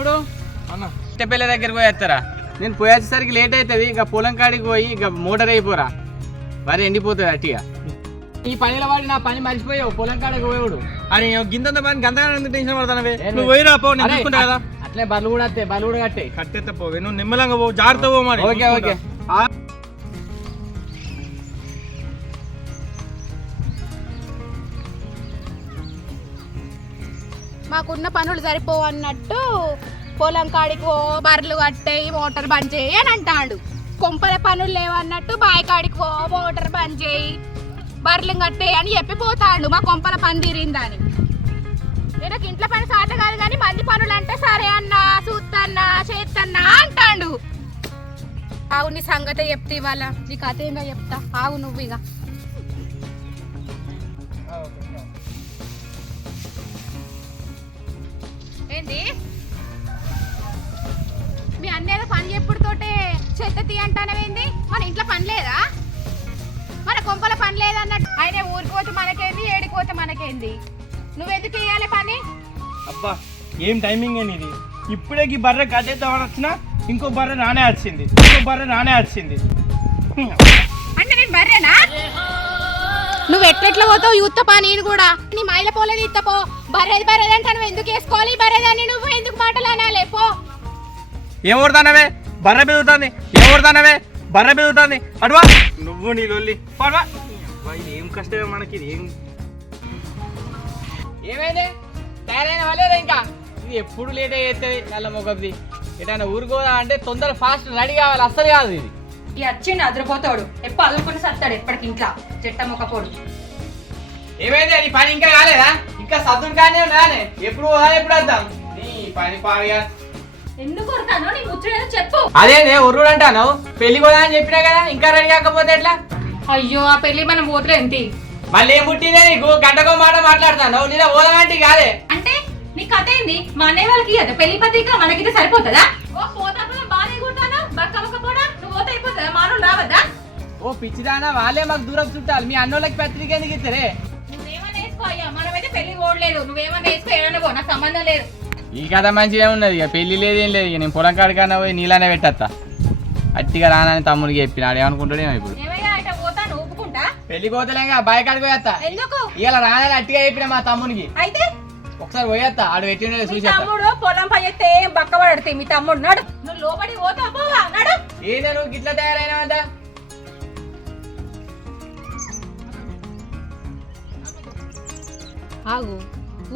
పిట్టపల్లి దగ్గరికి పోయేస్తారా నేను పోయేసరికి లేట్ అవుతుంది ఇక పొలం కాడికి పోయి ఇక మోటార్ అయిపోరా. మరి ఎండిపోతుంది అట్టిగా ఈ పనిలో వాడి నా పని మర్చిపోయావు పొలం కాడికి పోయాడు అరే గింతంత పని గంతగా టెన్షన్ పడతానవే? నువ్వు పోయిరా పో నేను చూసుకుంటా కదా. అట్లే బర్లు కూడా వస్తాయి బర్లు కూడా కట్టాయి కట్టెత్త పోవే నువ్వు నిమ్మలంగా పో జాగ్రత్త పో మరి. Okay okay. మాకున్న పనులు సరిపోవన్నట్టు పొలం కాడికి పో బర్రెలు కట్టేయి మోటార్ బంద్ చేయి అని అంటాడు. కొంపల పనులు లేవన్నట్టు బావి కాడికి పో మోటార్ బంద్ చేయి బర్రెలు కట్టేయి అని చెప్పి పోతాడు మా కొంపల పని తీరిందని నాకు ఇంట్లో పని సాట కాదు కానీ మంది పనులు అంటే సరే అన్నా చూస్తన్నా చేస్తన్నా అంటాడు. ఆవు నీ సంగతే చెప్తే ఇవాళ. నీ కథ ఏందో చెప్తా. ఆవు నువ్వు ఇక. చెప్పుడుతోటే చెత్త తీ అంటానవేంది? మన ఇంట్లో పని లేదా? మన కొంపల పని లేదన్నట్టు. ఆయన ఊరికి పోతే మనకేంది ఏడికి పోతే మనకేంది? నువ్వెందుకు వేయాలి పని? అబ్బా ఏం టైమింగ్ అని ఇది ఇప్పుడే ఈ బర్రె కట్టేద్దామని వచ్చినా ఇంకో బర్రె నానే వచ్చింది. ఇంకో బర్రె నానే వచ్చింది. అంటే నేను బర్రేనా? నువ్వు ఎట్లెట్లా పోతావు యూత్ పా నేను కూడా. నీ మైల పోలేదు ఇత్తపో బర్రేది బర్రేది అంటే నువ్వు ఎందుకు వేసుకోవాలి? బర్రేదని నువ్వు ఎందుకు మాటలు అనాలే? పో. ఏం కొడతానవే బర్రె పెరుగుతుంది. ఏం కొడతానవే బర్రె పెరుగుతుంది. అటువా నువ్వు నీ లొల్లి. పడవా ఏం కష్టమే మనకి ఇది ఏం ఏమైంది? తయారైన వాళ్ళేరా ఇంకా? ఇది ఎప్పుడు లేట్ అవుతుంది నల్ల మొగది. ఎటైనా ఊరుకోదా అంటే తొందర ఫాస్ట్ రెడీ కావాలి. అస్సలు కాదు ఇది. ఈ వచ్చిండు అదిరిపోతాడు. ఎప్పుడు అదురుకుని సత్తాడు ఎప్పటికి ఇంట్లో. చెట్ట మొక్క పొడు. ఏమైంది? నీ పని ఇంకా కాలేదా? ఇంకా సద్దుడు కానీ రానే ఎప్పుడు పోదా ఎప్పుడు వద్దాం? నీ పని పాడుగా ఎందుకు కొడతాను నీ ముచ్చట చెప్పు. అదేనే ఉర్రుడు అంటాను. పెళ్ళి పోదా అని చెప్పినా కదా ఇంకా రెడీ కాకపోతే ఎట్లా? అయ్యో ఆ పెళ్ళి మనం పోతులే ఏంటి? మళ్ళీ ఏం పుట్టిందే నీకు? గంటకో మాట మాట్లాడతాను నీలో పోదామంటే కాదే. అంటే నీ కథ ఏంది? మా అన్నయ్య వాళ్ళకి ఇయ్యదా. పెళ్ళి పత్రిక మనకితే సరిపోతుందా? ఓ పోతాను. బాగానే కొట్టాను బక్క పోడా నువ్వు పోతే అయిపోతుందా? మానవులు రావద్దా? ఓ పిచ్చిదానా వాళ్ళే మాకు దూరం చుట్టాలి. మీ అన్నోళ్ళకి పత్రిక ఎందుకు ఇస్తారే? నువ్వేమన్నా వేసుకో అయ్యా. మనమైతే పెళ్ళి ఓడలేదు నువ్వేమన్నా వేసుకో ఏమన్నా పో. నాకు సంబంధం లేదు. ఈ కథ మంచిగా ఉన్నది ఇక. పెళ్ళి లేదు ఏం లేదు ఇక. నేను పొలం కాడికన్నా పోయి నీళ్ళనే పెట్టత్తా. అట్టిగా రానని తమ్ముడికి చెప్పినాడు ఏమనుకుంటాడేమో ఇప్పుడు. పెళ్ళి పోతలేగా బాయ్ కాడికి పోయేస్తా ఎందుకు? ఇవాళ రానని అట్టిగా చెప్పిన మా తమ్మునికి అయితే? ఒకసారి పోయేస్తా ఆడు పెట్టిన చూసేస్తా తమ్ముడు పొలం పై ఎత్తే ఏం బక్క పడతాయి మీ తమ్ముడు నడు. నువ్వు లోపడి పోతా పోవా నడు. ఏందా నువ్వు గిట్ల తయారైనావంతా ఆగు.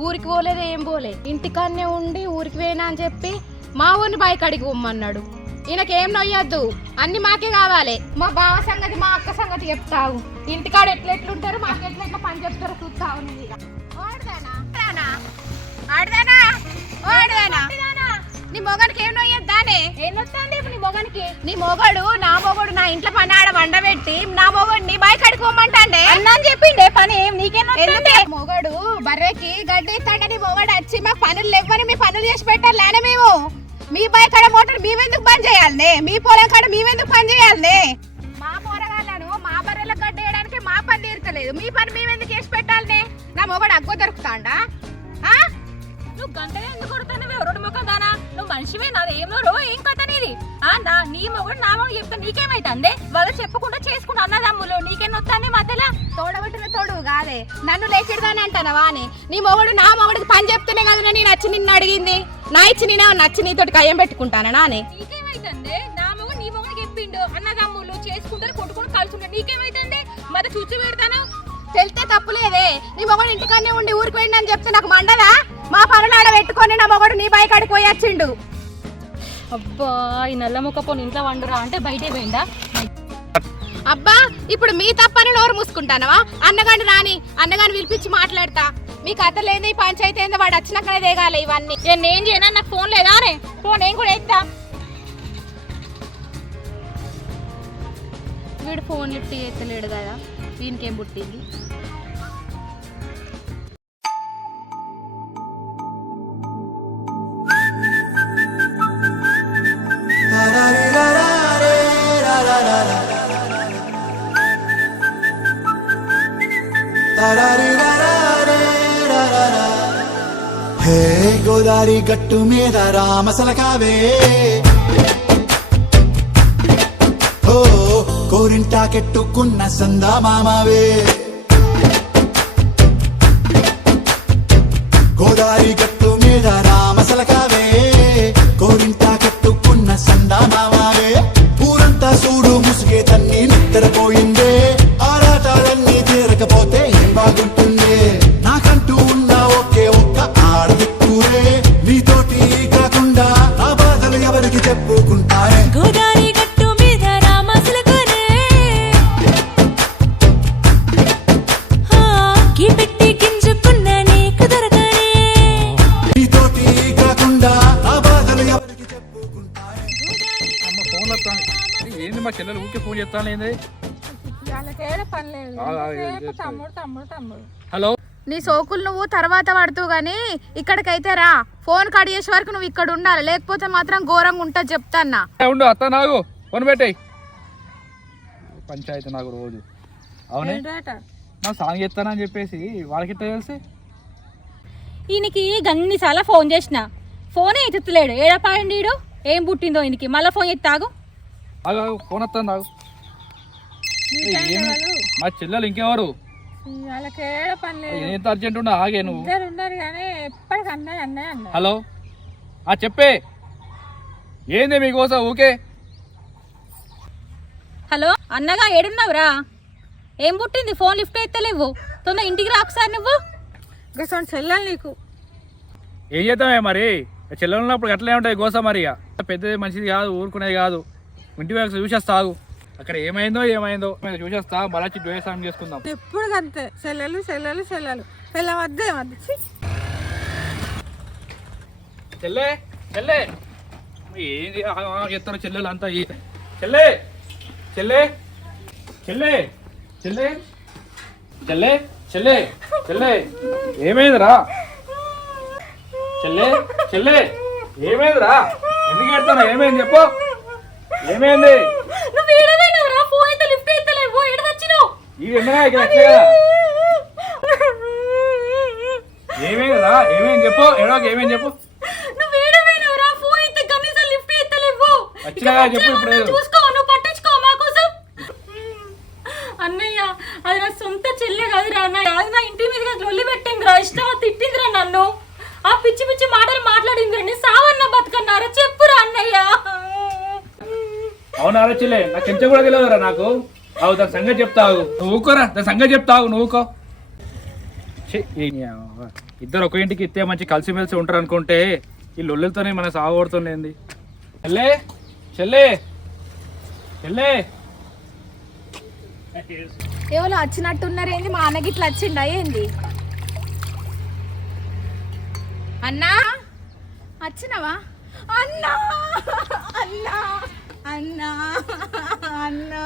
ఊరికి పోలేదు ఏం పోలే ఇంటికాన్నే ఉండి ఊరికి పోయినా అని చెప్పి మా ఊరిని బయకడికి అడిగి పొమ్మన్నాడు. ఈయనకేం నొయ్యొద్దు అన్ని మాకే కావాలి. మా బావ సంగతి మా అక్క సంగతి చెప్తావు. ఇంటికాడ ఎట్లెట్లుంటారు మాకు ఎట్లెట్లా పని చెప్తారో చూస్తావు నొయ్యొద్దానే ఏం నొత్తాంది ఇప్పుడు నీ మొగనికి? నీ మొగడు నా మొగడు నా ఇంట్లో పని ఆడ వండబెట్టి నా మొగడిని బైక్ అడిగి పొమ్మంటాండే? అన్నా అని చెప్పిండే పని ఏం నీకేం ఎందుకే మొగడు బర్రెకి గడ్డి ఇస్తాడని మొగడు వచ్చి మాకు పనులు లేవని మీ పనులు చేసి పెట్టాలి మేము. మీ బాయ్ కాడ మోటార్ మేమెందుకు పని చేయాలనే? మీ పొలం కాడ మేమెందుకు పని చేయాలనే? మా పోరగాళ్ళను మా బర్రెలకు గడ్డి వేయడానికి మా పని తీరతలేదు. మీ పని మేమెందుకు చేసి పెట్టాలనే? నా మొగడు అగ్గో దొరుకుతాండా? నువ్వు గంటగా ఎందుకు కొడుతున్నావు మనిషివే నాది. ఏమో రో ఏం కథ నీది? ఆ నా నీ మొగుడు నా మొగుడు చెప్తా నీకేమైతుంది? వాళ్ళు చెప్పకుండా చేసుకుంటా అన్నదమ్ములు నీకేం వస్తానే మధ్యలో? తోడబుట్టిన తోడు కాదే. నన్ను లేచిడదాని అంటానవా అని. నీ మొగడు నా మొగడికి పని చెప్తేనే కదా నేను నచ్చి నిన్ను అడిగింది. నా ఇచ్చి నేను నచ్చి నీతోటి కయ్యం పెట్టుకుంటానా నానే నీకేమైతుంది? నా మొగుడు నీ మొగుడు చెప్పిండు. అన్నదమ్ములు చేసుకుంటారు కొట్టుకుని కలుసుకుంటారు. నీకేమైతుంది? మరి చూచి పెడతాను. తెలితే తప్పులేదే. నీ మొగడు ఇంటికాన్నే ఉండి ఊరికి పోయిండు అని చెప్తే నాకు మండదా? మా పనులు ఆడ పెట్టుకొని నా మొగడు నీ బైక్ ఆడికి పోయి వచ్చిండు అబ్బా ఈ నల్ల ముక్క పోని ఇంట్లో వండురా అంటే బయటే పోయిందా అబ్బా ఇప్పుడు మీ తప్పని నోరు మూసుకుంటానవా? అన్నగాని రాని అన్నగాని పిలిపించి మాట్లాడతా. మీ కథ లేని పంచాయతీ ఏందో వాడు వచ్చినాకనే దిగాలి ఇవన్నీ. ఏ నేను చేయనా? నాకు ఫోన్ లేదా రే? ఫోన్ నేను కూడా ఎత్తా. వీడు ఫోన్ లిఫ్ట్ చేస్తలేడు కదా. దీనికేం పుట్టింది? హే గోదారి గట్టు మీద రామసలకావే ఓ కోరింటాకెట్టుకున్న సందా మామావే. గోదారి గట్టు మీద రామసలకావే. తమ్ముడు తమ్ముడు హలో? నీ సోకులు నువ్వు తర్వాత పడుతూ గానీ ఇక్కడికైతే రా. ఫోన్ కట్ చేసే వరకు నువ్వు ఇక్కడ ఉండాలి. లేకపోతే మాత్రం ఘోరంగా ఉంటుంది చెప్తాన్నా. ఉండు అత్త నాకు ఫోన్ పెట్టేయి. పంచాయతీ నాకు రోజు. అవునే? నా సాంగ్ చేస్తానని చెప్పేసి వాళ్ళకి ఎట్లా తెలిసి? ఈయనకి గన్నిసార్లు ఫోన్ చేసిన. ఫోనే ఎత్తుతలేడు. ఏడపాయండి ఏం పుట్టిందో ఈయనకి? మళ్ళీ ఫోన్ ఎత్తాగు. ఫోన్ వస్తాను నాకు మా చెల్లెలు ఇంకెవరు? వాళ్ళకేడ పని లేదు. ఎంత అర్జెంట్ ఉన్నా ఆగే నువ్వు. ఇద్దరు ఉన్నారు కానీ ఎప్పటికన్నా అన్నయ్య అన్న హలో? ఆ చెప్పే. ఏంది మీకోసం? ఊకే. హలో అన్నగా ఏడున్నావురా? ఏం పుట్టింది? ఫోన్ లిఫ్ట్ ఎత్తలేవు. తొందర ఇంటికి రా ఒకసారి నువ్వు. చెల్లెలు నీకు. ఏం చేద్దామే మరి? చెల్లెలు ఉన్నప్పుడు అట్లే ఉంటాయి గోస మరి ఇక. పెద్దది మంచిది కాదు ఊరుకునేది కాదు. ఇంటి వైపు చూసేస్తా ఆగు. అక్కడ ఏమైందో ఏమైందో మేము చూసేస్తా. మళ్ళీ ద్వేషం చేసుకుందాం. ఎప్పుడు అంతే చెల్లెలు చెల్లెలు చెల్లెలు పిల్ల వద్దే చెల్లె చెల్లె. ఏంది చెప్తారు చెల్లెలు అంతా చెల్లె చెల్లె చెల్లె చెల్లె చెల్లె చెల్లె చెల్లె. ఏమైందిరా? చెల్లె చెల్లె. ఏమైందిరా? ఎందుకు ఏమైంది చెప్పు. ఏమైంది నువ్వు ఏడవేనవురా ఫోన్ అయితే లిఫ్ట్ ఎత్తలేవు ఏడ ఈ ఎండగా ఇక్కడ ఎట్లా కదా? చెప్పు. ఎడవకి ఏమైంది చెప్పు. కనీసం లిఫ్ట్ ఎత్తలేవు. వచ్చినా చెప్పు ఇప్పుడు. చూసుకో నువ్వు పట్టించుకో మా కోసం. అన్నయ్య అది నా సొంత చెల్లె కాదురా అన్నయ్య. అది నా ఇంటి మీద లొల్లి పెట్టిందిరా. ఇష్టం తిట్టిందిరా నన్ను. ఆ పిచ్చి పిచ్చి మాటలు మాట్లాడిందిరా. నీ సావన్న బతుకన్నారా? చెప్పురా అన్నయ్య. అవునా చెల్లె? నాకు కూడా తెలియదురా నాకు. అవు దాని సంగతి చెప్తావు. నువ్వు ఊకోరా దాని సంగతి చెప్తావు నువ్వు ఊకో ఇద్దరు ఒక ఇంటికి ఇస్తే మంచి కలిసిమెలిసి ఉంటారు అనుకుంటే ఈ లొల్లులతోనే మన సాగొడుతుండేంది చెల్లే చెల్లే చెల్లే. ఎవరు వచ్చినట్టున్నారేంది మా అన్నకి ఇట్లా వచ్చిండా ఏంది? అన్నా? వచ్చినవా? అన్నా! అన్నా! అన్నా! అన్నా!